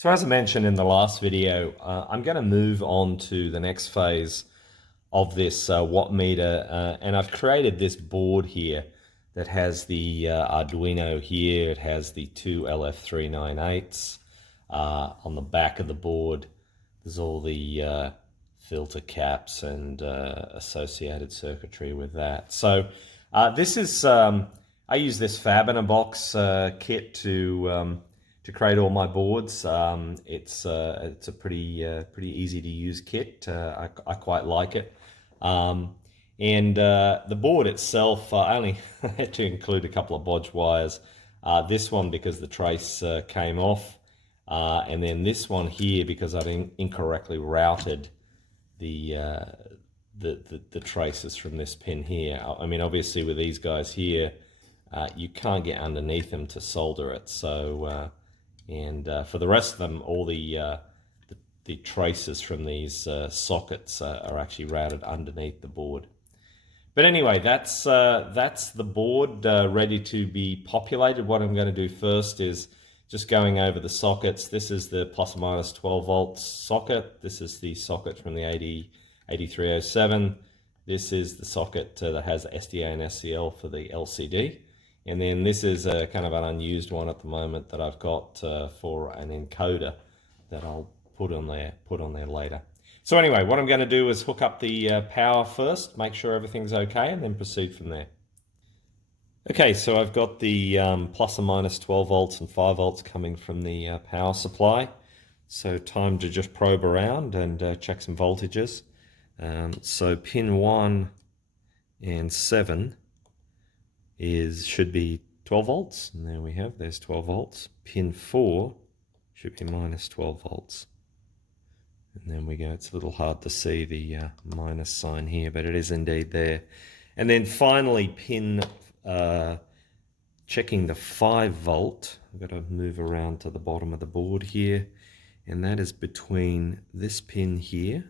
So as I mentioned in the last video, I'm going to move on to the next phase of this Wattmeter, and I've created this board here that has the Arduino here. It has the two LF398s on the back of the board. There's all the filter caps and associated circuitry with that. So this is I use this Fab-in-a-Box kit to create all my boards. It's a pretty easy to use kit. I quite like it. And the board itself, I only had to include a couple of bodge wires. This one because the trace came off, and then this one here because I'd incorrectly routed the traces from this pin here. I mean, obviously with these guys here, you can't get underneath them to solder it. So, for the rest of them, all the traces from these sockets are actually routed underneath the board. But anyway, that's the board ready to be populated. What I'm going to do first is just going over the sockets. This is the plus or minus 12 volts socket. This is the socket from the AD8307. This is the socket that has SDA and SCL for the LCD. And then this is a kind of an unused one at the moment that I've got for an encoder that I'll put on there later. So anyway, what I'm going to do is hook up the power first, make sure everything's okay, and then proceed from there. Okay, so I've got the plus or minus 12 volts and 5 volts coming from the power supply. So time to just probe around and check some voltages. So pin 1 and 7 should be 12 volts, and there we have, there's 12 volts. Pin 4 should be minus 12 volts. And then we go, it's a little hard to see the minus sign here, but it is indeed there. And then finally, checking the 5 volt, I've got to move around to the bottom of the board here, and that is between this pin here,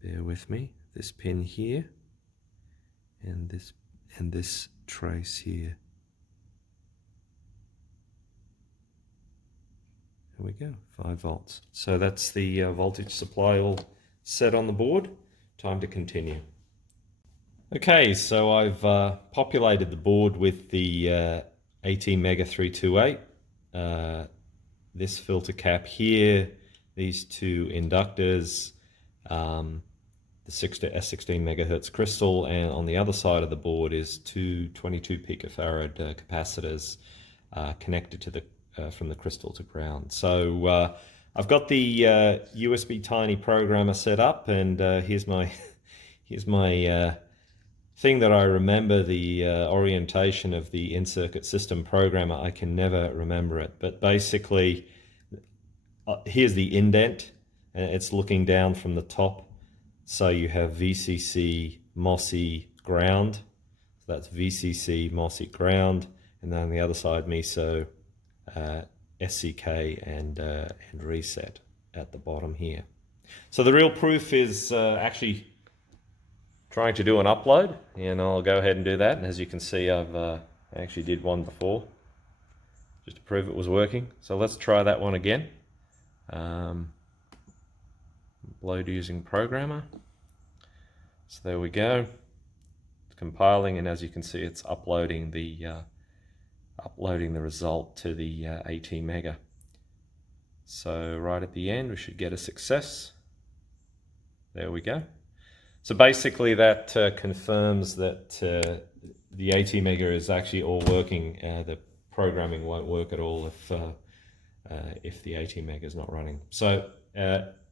bear with me, this pin here, and this trace here. There we go, 5 volts. So that's the voltage supply all set on the board. Time to continue. Okay, so I've populated the board with the ATMega328, this filter cap here, these two inductors, the S16 megahertz crystal, and on the other side of the board is two 22 picofarad capacitors connected to the from the crystal to ground. So I've got the USB tiny programmer set up, and here's my thing that I remember, the orientation of the in-circuit system programmer. I can never remember it, but basically here's the indent, and it's looking down from the top. So you have VCC, MOSI, ground. So that's VCC, MOSI, ground, and then on the other side, MISO, SCK, and reset at the bottom here. So the real proof is actually trying to do an upload, and I'll go ahead and do that. And as you can see, I actually did one before just to prove it was working. So let's try that one again. Load using programmer. So there we go. It's compiling, and as you can see, it's uploading the result to the ATMega. So right at the end, we should get a success. There we go. So basically, that confirms that the ATMega is actually all working. The programming won't work at all if the ATMega is not running. So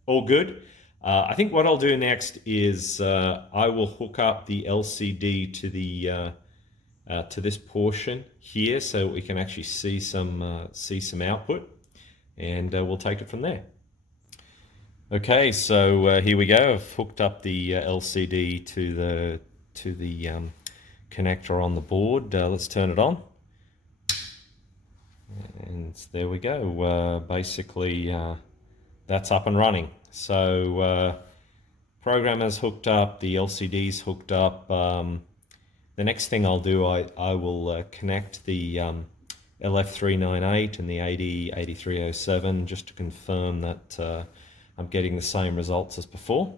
all good. I think what I'll do next is I will hook up the LCD to the to this portion here, so we can actually see some output, and we'll take it from there. Okay, so here we go. I've hooked up the LCD to the connector on the board. Let's turn it on, and there we go. Basically, that's up and running. So programmer's hooked up, the LCD's hooked up. The next thing I'll do, I will connect the LF398 and the AD8307 just to confirm that I'm getting the same results as before.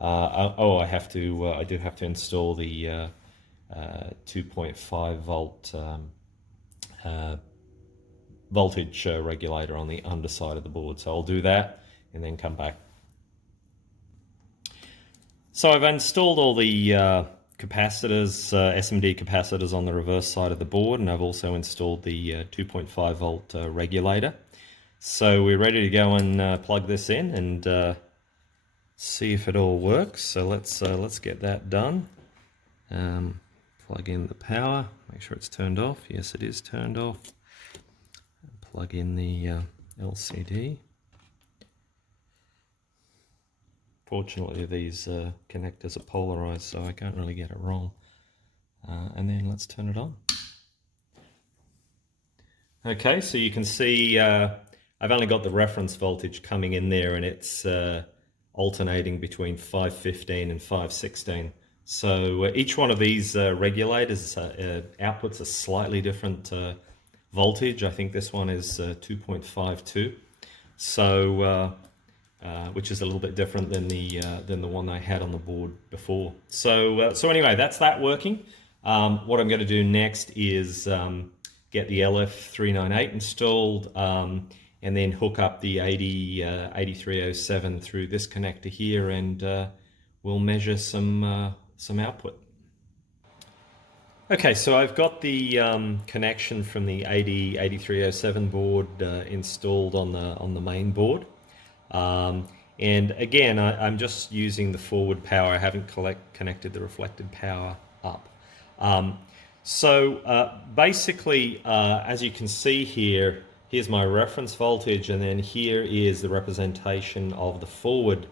I do have to install the 2.5 volt voltage regulator on the underside of the board. So I'll do that and then come back. So I've installed all the capacitors, SMD capacitors on the reverse side of the board, and I've also installed the 2.5 volt regulator. So we're ready to go and plug this in and see if it all works. So let's get that done. Plug in the power, make sure it's turned off. Yes, it is turned off. Plug in the LCD. Fortunately, these connectors are polarized, so I can't really get it wrong. And then let's turn it on. Okay, so you can see I've only got the reference voltage coming in there, and it's alternating between 515 and 516. So each one of these regulators outputs a slightly different voltage. I think this one is 2.52. So which is a little bit different than the one I had on the board before. So anyway, that's that working. What I'm going to do next is get the LF398 installed and then hook up the AD8307 through this connector here, and we'll measure some output. Okay, so I've got the connection from the AD8307 board installed on the main board. And again, I'm just using the forward power. I haven't connected the reflected power up. Basically, as you can see here, here's my reference voltage, and then here is the representation of the forward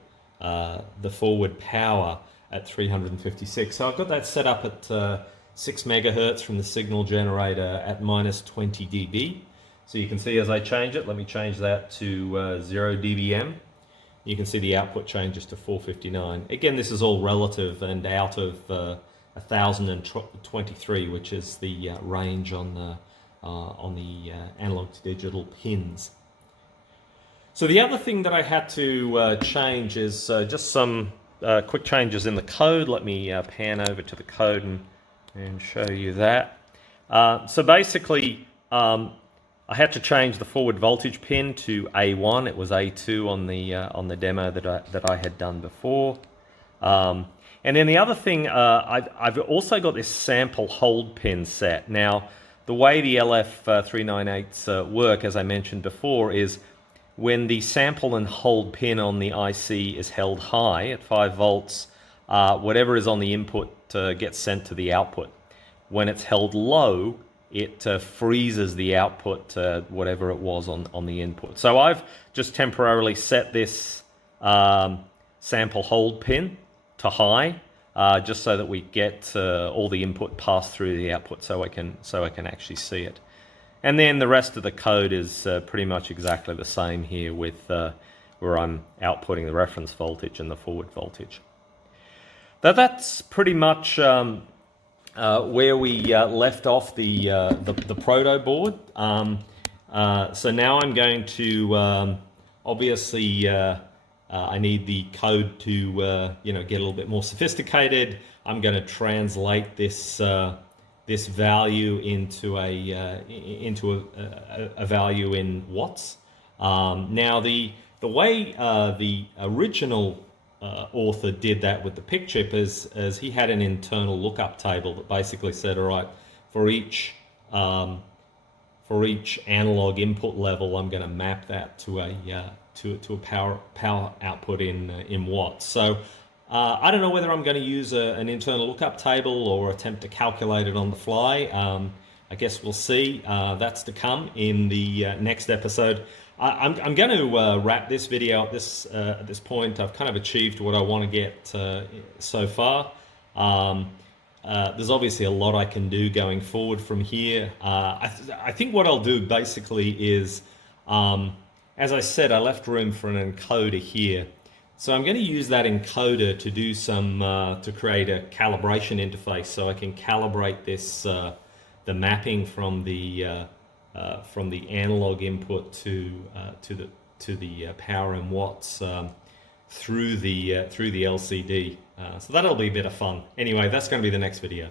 power at 356. So I've got that set up at 6 megahertz from the signal generator at minus 20 dB. So you can see as I change it, let me change that to 0 dBm. You can see the output changes to 459. Again, this is all relative and out of 1023, which is the range on the analog to digital pins. So the other thing that I had to change is just some quick changes in the code. Let me pan over to the code and show you that. So basically, I had to change the forward voltage pin to A1. It was A2 on the demo that I had done before. And then the other thing, I've also got this sample hold pin set. Now, the way the LF398s work, as I mentioned before, is when the sample and hold pin on the IC is held high at 5 volts, whatever is on the input gets sent to the output. When it's held low, it freezes the output, whatever it was on the input. So I've just temporarily set this sample hold pin to high, just so that we get all the input passed through the output, so I can actually see it. And then the rest of the code is pretty much exactly the same here, with where I'm outputting the reference voltage and the forward voltage. That's pretty much where we left off the proto board. So now I'm going to obviously I need the code to get a little bit more sophisticated. I'm going to translate this this value into a value in watts. Now the way the original author did that with the PIC chip is he had an internal lookup table that basically said, all right, for each analog input level, I'm going to map that to a power output in watts. So I don't know whether I'm going to use an internal lookup table or attempt to calculate it on the fly. I guess we'll see. That's to come in the next episode. I'm going to wrap this video at this point. I've kind of achieved what I want to get so far. There's obviously a lot I can do going forward from here. I think what I'll do basically is, as I said, I left room for an encoder here. So I'm going to use that encoder to do some, to create a calibration interface, so I can calibrate this, the mapping from the from the analog input to the power in watts through the LCD. So that'll be a bit of fun. Anyway, that's going to be the next video.